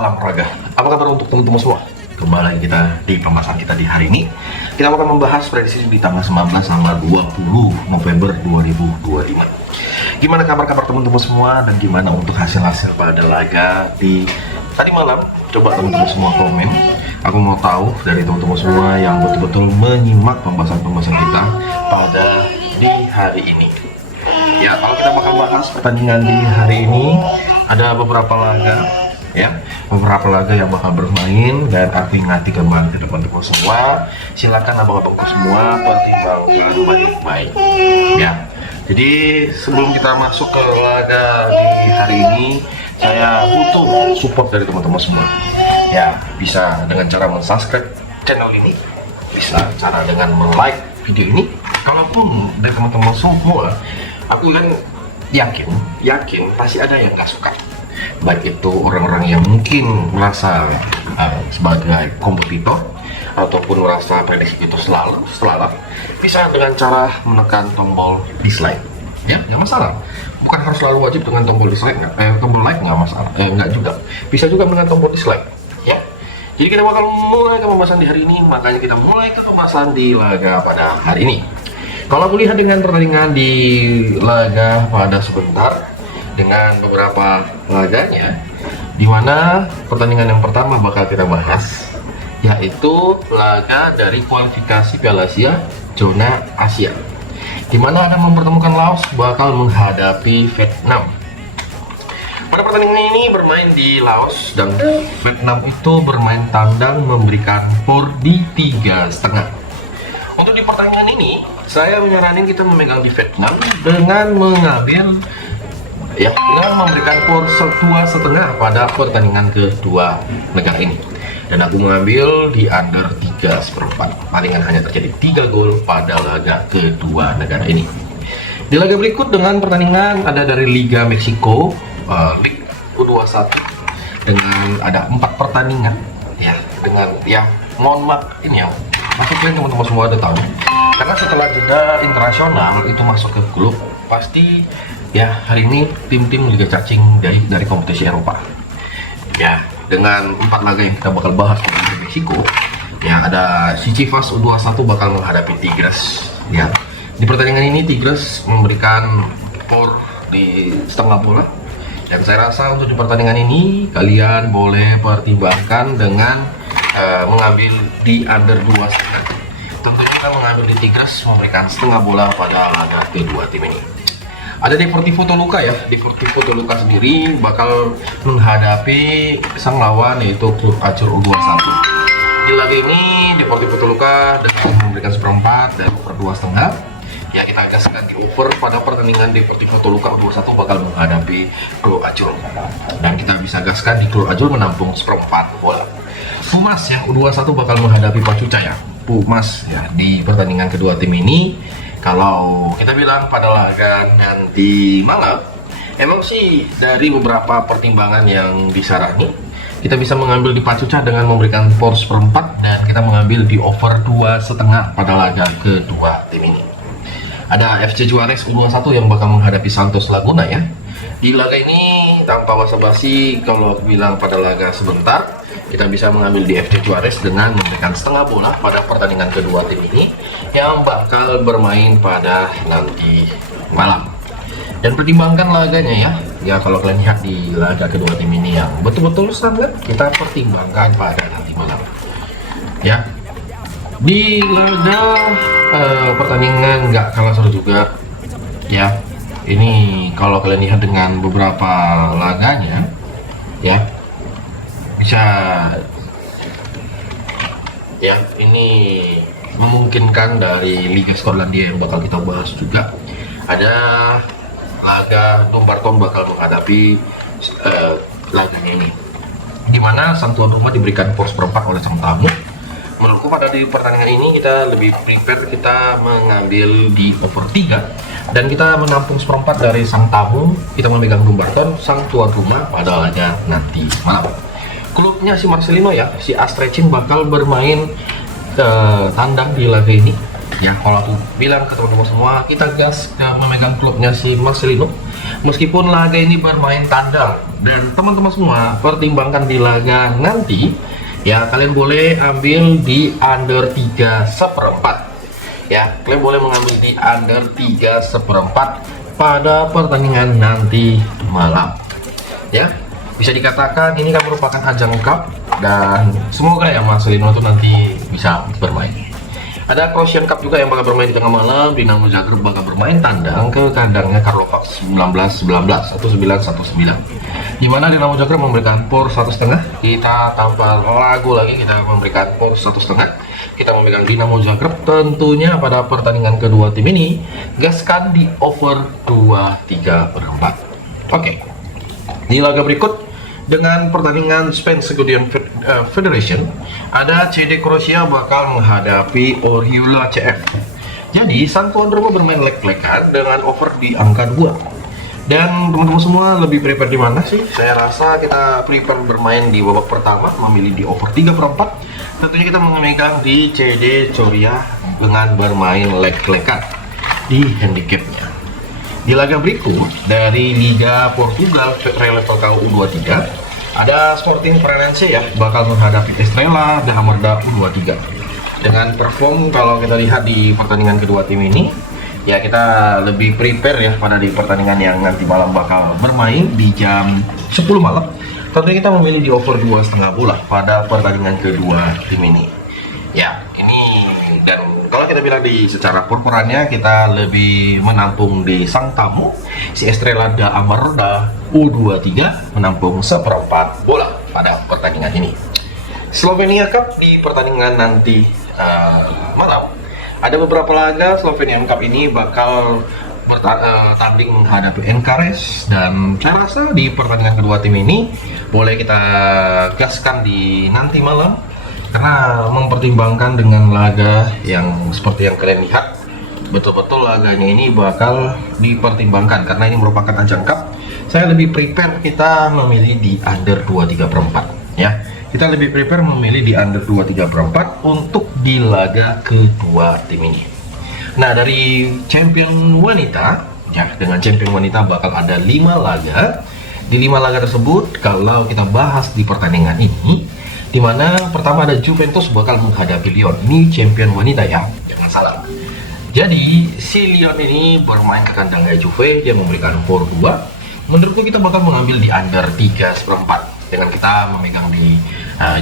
Salam olahraga. Apa kabar untuk teman-teman semua? Kembali lagi kita di pembahasan kita di hari ini. Kita akan membahas prediksi di tanggal 19 sama 20 November 2025. Gimana kabar-kabar teman-teman semua dan gimana untuk hasil-hasil pada laga di tadi malam? Coba teman-teman semua komen. Aku mau tahu dari teman-teman semua yang betul-betul menyimak pembahasan-pembahasan kita pada di hari ini. Ya, kalau kita bakal bahas pertandingan di hari ini, ada beberapa laga, ya, beberapa laga yang bakal bermain dan aku ingati kembali ke teman-teman semua. Silakan abang-abangku semua pertimbangkan baik-baik, ya. Jadi sebelum kita masuk ke laga di hari ini, saya butuh support dari teman-teman semua. Ya, bisa dengan cara mensubscribe channel ini, bisa cara dengan like video ini. Kalaupun dari teman-teman semua, aku kan yakin pasti ada yang nggak suka, baik itu orang-orang yang mungkin merasa sebagai kompetitor ataupun merasa prediksi itu selalu bisa dengan cara menekan tombol dislike, ya nggak masalah. Bukan harus selalu wajib dengan tombol dislike, tombol like nggak masalah, nggak juga, bisa juga dengan tombol dislike, ya. Jadi kita bakal mulai ke pembahasan di hari ini, makanya kita mulai ke pembahasan di laga pada hari ini. Kalau aku lihat dengan pertandingan di laga pada sebentar, dengan beberapa laganya, di mana pertandingan yang pertama bakal kita bahas, yaitu laga dari kualifikasi Piala Asia zona Asia, di mana akan mempertemukan Laos bakal menghadapi Vietnam. Pada pertandingan ini bermain di Laos dan Vietnam itu bermain tandang memberikan skor di 3,5. Untuk di pertandingan ini, saya menyaranin kita memegang di Vietnam dengan mengambil, ya, dengan memberikan skor 2,5 pada pertandingan kedua negara ini. Dan aku mengambil di under 3/4. Palingan hanya terjadi 3 gol pada laga kedua negara ini. Di laga berikut dengan pertandingan ada dari Liga Meksiko, Liga U21, dengan ada 4 pertandingan, ya, dengan, ya, mohon maaf ini ya, maksudnya teman-teman semua udah tahu, karena setelah jeda internasional itu masuk ke klub, pasti ya hari ini tim-tim Liga Cacing dari kompetisi Eropa, ya, dengan 4 laga yang kita bakal bahas di Meksiko, ya, ada si Chivas U21 bakal menghadapi Tigres, ya. Di pertandingan ini Tigres memberikan skor di setengah bola, dan saya rasa untuk di pertandingan ini kalian boleh pertimbangkan dengan mengambil di under 2,5. Tentunya kita mengambil di Tigres memberikan setengah bola pada laga kedua tim ini. Ada Deportivo Toluca, ya. Deportivo Toluca sendiri bakal menghadapi sang lawan yaitu klub Acur U21. Di laga ini Deportivo Toluca dengan memberikan 1/4 dan over 2,5. Ya, kita gaskan di over pada pertandingan Deportivo Toluca U21 bakal menghadapi klub Acur, dan kita bisa gaskan di klub Acur menampung 1/4 bola. Pumas yang U21 bakal menghadapi Pacu Caya. Pumas, ya, di pertandingan kedua tim ini, kalau kita bilang pada laga nanti malam, emang sih dari beberapa pertimbangan yang disarani, kita bisa mengambil di Pacu Caya dengan memberikan skor 1/4 dan kita mengambil di over 2,5 pada laga kedua tim ini. Ada FC Juarez U21 yang bakal menghadapi Santos Laguna, ya. Di laga ini tanpa basa-basi, kalau bilang pada laga sebentar, kita bisa mengambil di FC Juarez dengan memberikan setengah bola pada pertandingan kedua tim ini yang bakal bermain pada nanti malam. Dan pertimbangkan laganya, ya. Ya, kalau kalian lihat di laga kedua tim ini yang betul-betul sangat kita pertimbangkan pada nanti malam, ya. Di laga pertandingan nggak kalah seru juga, ya. Ini kalau kalian lihat dengan beberapa laganya, ya, bisa, ya, ini memungkinkan dari Liga Skotlandia yang bakal kita bahas juga. Ada laga Dumbarton bakal menghadapi laganya ini, dimana sang tuan rumah diberikan skor 1/4 oleh sang tamu. Menurutku pada di pertandingan ini kita lebih prepare, kita mengambil di over 3 dan kita menampung 1/4 dari sang tamu. Kita memegang Dumbarton, sang tuan rumah, pada laga nanti malam. Klubnya si Marcelino, ya, si Astrecin bakal bermain tandang di laga ini, ya. Kalau aku bilang ke teman-teman semua, kita gas ke memegang klubnya si Marcelino Meskipun laga ini bermain tandang dan teman-teman semua pertimbangkan di laga nanti, ya kalian boleh ambil di under 3/4. Ya, kalian boleh mengambil di under 3/4 pada pertandingan nanti malam. Ya, bisa dikatakan ini kan merupakan ajang cup dan semoga ya Mas Lino itu nanti bisa bermain. Ada Croatian Cup juga yang bakal bermain di tengah malam. Dinamo Zagreb bakal bermain tandang ke kandangnya Karlovac 19-19 atau 9-19. Di mana Dinamo Zagreb memberikan power 1,5. Kita tanpa lagu lagi, kita memberikan power 1,5. Kita memegang Dinamo Zagreb tentunya pada pertandingan kedua tim ini. Gaskan di over 2/3/4. Oke. Di laga berikut dengan pertandingan Spain Segudian Federation, ada CD Kroasia bakal menghadapi Orhula CF. Jadi San Tuan Roma bermain leg-legan dengan over di angka 2. Dan teman-teman semua lebih prepare di mana sih? Saya rasa kita prepare bermain di babak pertama, memilih di over 3/4. Tentunya kita memegang di CD Kroasia dengan bermain leg-legan di handicapnya. Di laga berikut dari Liga Portugal level KU23, ada Sporting Frenense ya bakal menghadapi Estrela da Amarga U23. Dengan perform kalau kita lihat di pertandingan kedua tim ini, ya kita lebih prepare ya pada di pertandingan yang nanti malam bakal bermain di jam 10 malam. Tentunya kita memilih di over 2,5 bola pada pertandingan kedua tim ini. Ya, ini dan kalau kita bilang di secara perporannya, kita lebih menampung di sang tamu si Estrela da Amarga U23 menampung 1/4 bola pada pertandingan ini. Slovenia Cup di pertandingan nanti malam, ada beberapa laga Slovenia Cup ini bakal tanding menghadapi Enkares, dan saya rasa di pertandingan kedua tim ini boleh kita gaskan di nanti malam karena mempertimbangkan dengan laga yang seperti yang kalian lihat, betul-betul laganya ini bakal dipertimbangkan karena ini merupakan ajang cup. Saya lebih prepare kita memilih di under 2/3/4 ya. Kita lebih prepare memilih di under 2/3/4 untuk di laga kedua tim ini. Nah, dari champion wanita ya, dengan champion wanita bakal ada 5 laga. Di 5 laga tersebut kalau kita bahas di pertandingan ini, di mana pertama ada Juventus bakal menghadapi Lyon. Ini champion wanita ya, jangan salah. Jadi si Lyon ini bermain ke kandangnya Juve, dia memberikan 4-2. Menurutku kita bakal mengambil di under 3/4 dengan kita memegang di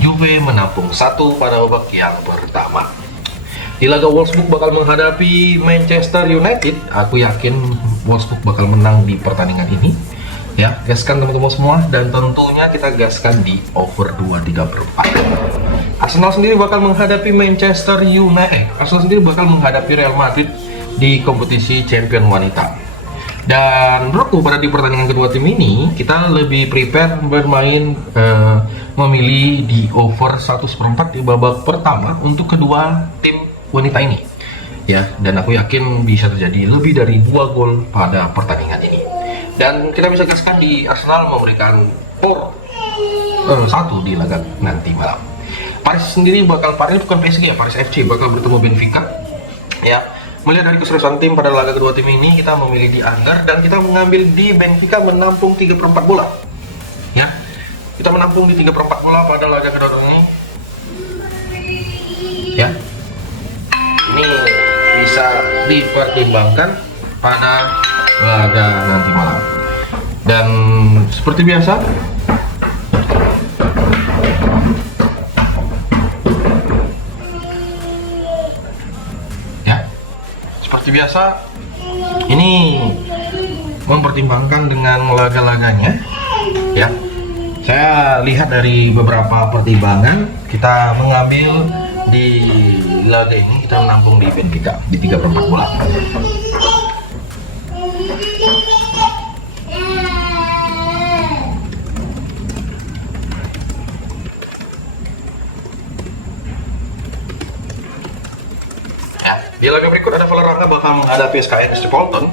Juve menampung 1 pada babak yang pertama. Di laga Wolfsburg bakal menghadapi Manchester United. Aku yakin Wolfsburg bakal menang di pertandingan ini. Ya, gaskan teman-teman semua, dan tentunya kita gaskan di over 2/3/4. Arsenal sendiri bakal menghadapi Manchester United. Arsenal sendiri bakal menghadapi Real Madrid di kompetisi champion wanita. Dan menurutku pada di pertandingan kedua tim ini kita lebih prepare bermain memilih di over 1/4 di babak pertama untuk kedua tim wanita ini. Ya, dan aku yakin bisa terjadi lebih dari 2 gol pada pertandingan ini. Dan kita bisa gaskan di Arsenal memberikan power 1 di laga nanti malam. Paris sendiri bakal, Paris bukan PSG ya, Paris FC bakal bertemu Benfica. Ya, melihat dari keseriusan tim pada laga kedua tim ini, kita memilih di under dan kita mengambil di Benfica menampung 3/4 bola. Ya, kita menampung di 3/4 bola pada laga kedua ini. Ya, ini bisa dipertimbangkan pada laga nanti malam. Dan seperti biasa, ya seperti biasa ini mempertimbangkan dengan laga-laganya ya. Saya lihat dari beberapa pertimbangan, kita mengambil di laga ini kita menampung di Benfica di 3/4 bola. Di laga berikut ada Vålerenga bakal menghadapi SKN Stapleton.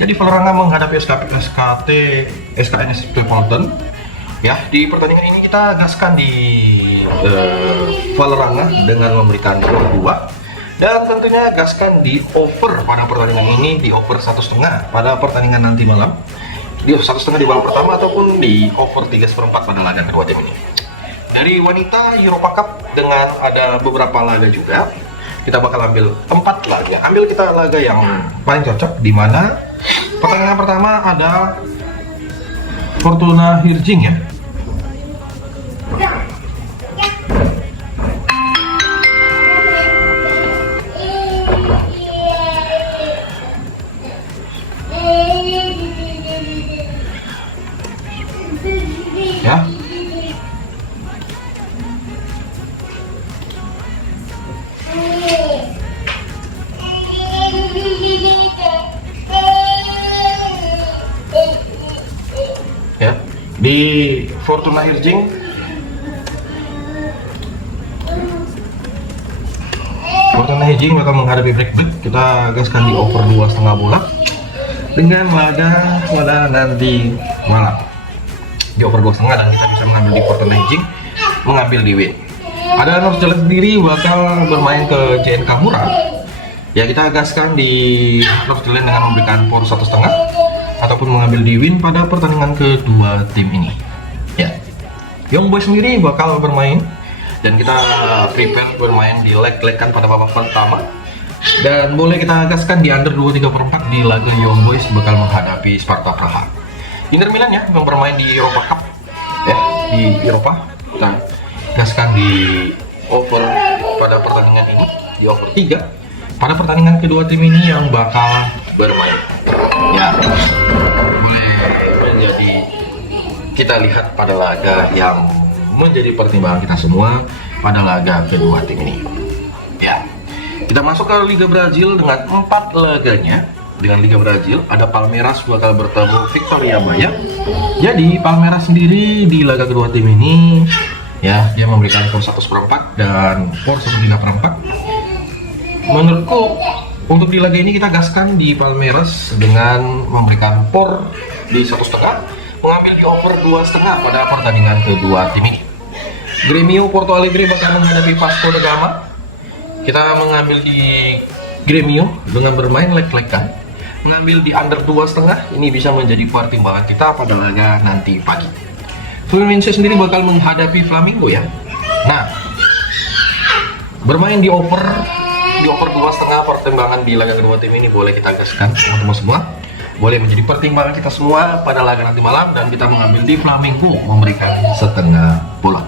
Jadi Vålerenga menghadapi SKN Stapleton. Ya, di pertandingan ini kita gaskan di Vålerenga dengan memberikan 2. Dan tentunya gaskan di over pada pertandingan ini, di over 1,5 pada pertandingan nanti malam. di 1,5 di babak pertama ataupun di over 3/4 pada laga kedua tim ini. Dari wanita Europa Cup dengan ada beberapa laga juga, kita bakal ambil 4 laga. Ambil kita laga yang paling cocok, di mana pertandingan pertama ada Fortuna Hirjing ya. Ya. Ya, di Fortuna Hirjing bakal menghadapi Breakbeat. Kita gaskan di over 2,5 bola dengan laga pada nanti malam di over 2,5, dan kita bisa mengambil di Fortuna Hirjing, mengambil di win. Ada North Jalan sendiri bakal bermain ke JN Kamura. Ya, kita gaskan di North Jalan dengan memberikan power 1,5 ataupun mengambil di win pada pertandingan kedua tim ini. Ya, Young Boys sendiri bakal bermain dan kita prepare bermain di leg-legan pada babak pertama, dan boleh kita gaskan di under 2/3/4 di laga Young Boys bakal menghadapi Sparta Praha. Inter Milan ya yang bermain di Europa Cup ya, di Eropa. Kita gaskan di over pada pertandingan ini di over 3 pada pertandingan kedua tim ini yang bakal bermain. Ya, boleh menjadi kita lihat pada laga yang menjadi pertimbangan kita semua pada laga kedua tim ini. Ya, kita masuk ke Liga Brazil dengan 4 laganya. Dengan Liga Brazil ada Palmeiras bakal bertemu Victoria Bahia. Jadi Palmeiras sendiri di laga kedua tim ini ya, dia memberikan skor 1/4 dan skor 1/3/4. Menurutku untuk di laga ini kita gaskan di Palmeiras dengan memberikan por di 1,5, mengambil di over 2,5 pada pertandingan kedua tim ini. Grêmio Porto Alegre bakal menghadapi Vasco da Gama. Kita mengambil di Grêmio dengan bermain leg-legan, mengambil di under 2,5. Ini bisa menjadi pertimbangan kita pada laga nanti pagi. Fluminense sendiri bakal menghadapi Flamengo ya. Nah, bermain di over 2,5 pertimbangan di laga kedua tim ini boleh kita gaskan teman-teman semua. Boleh menjadi pertimbangan kita semua pada laga nanti malam, dan kita mengambil di Flamengo memberikan 1/2 bola.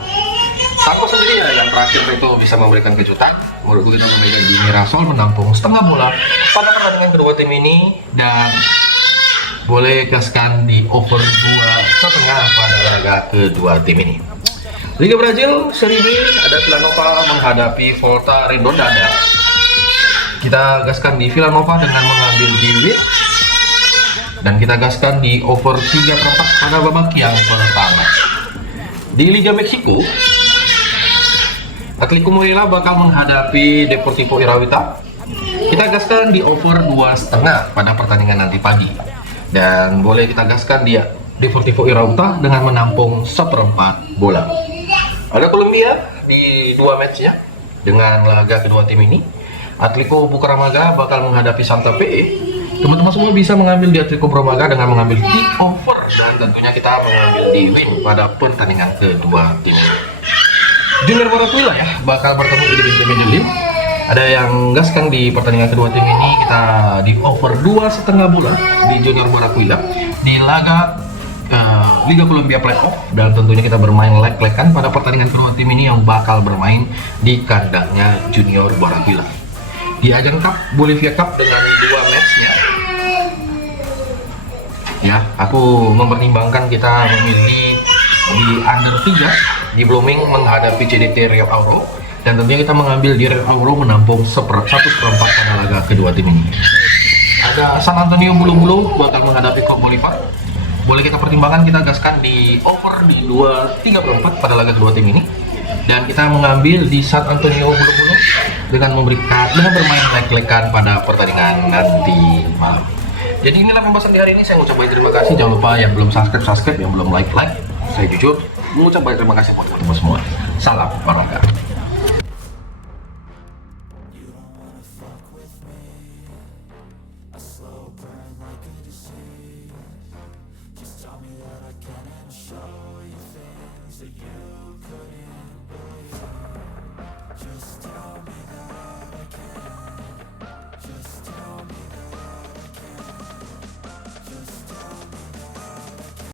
Sanko sendiri ya, yang terakhir itu bisa memberikan kejutan. Menurutku kita memegang di Mirasol menampung 1/2 bola pada pertandingan kedua tim ini, dan boleh gaskan di over 2,5 pada laga kedua tim ini. Liga Brazil Serie B ada Vila Nova menghadapi Volta Redonda. Kita gaskan di Vila Nova dengan mengambil di win, dan kita gaskan di over 3/4 pada babak yang pertama. Di Liga Meksiko, Atletico Morelia bakal menghadapi Deportivo Irawita. Kita gaskan di over 2,5 pada pertandingan nanti pagi, dan boleh kita gaskan dia Deportivo Irawita dengan menampung 1/4 bola. Ada Colombia di 2 matchnya dengan laga kedua tim ini. Atletico Bucaramanga bakal menghadapi Santa Fe. Teman-teman semua bisa mengambil di Atletico Bucaramanga dengan mengambil di over, dan tentunya kita mengambil di win pada pertandingan kedua tim ini. Junior Barranquilla ya bakal bertemu di Benjamin Medellin. Ada yang gaskan di pertandingan kedua tim ini, kita di over 2,5 bola di Junior Barranquilla di laga Liga Colombia Playoff, dan tentunya kita bermain leg-legan pada pertandingan kedua tim ini yang bakal bermain di kandangnya Junior Barranquilla. Di ajang Cup Bolivia Cup dengan 2 matchnya ya, aku mempertimbangkan kita memilih di under 3 di Blooming menghadapi CDT Rio Auro, dan tentunya kita mengambil di Rio Auro menampung 1/4 pada laga kedua tim ini. Ada San Antonio Bulu-Bulu bakal menghadapi Kok Bolivar. Boleh kita pertimbangkan, kita gaskan di over di 2/3/4 pada laga kedua tim ini, dan kita mengambil di San Antonio Bulu-Bulu dengan bermain leg-legan pada pertandingan nanti malam. Jadi inilah pembahasan di hari ini. Saya mengucapkan terima kasih. Jangan lupa yang belum subscribe, yang belum like. Saya jujur mengucapkan terima kasih buat teman-teman semua. Salam olahraga. Just tell me that I can and I'll show you things that you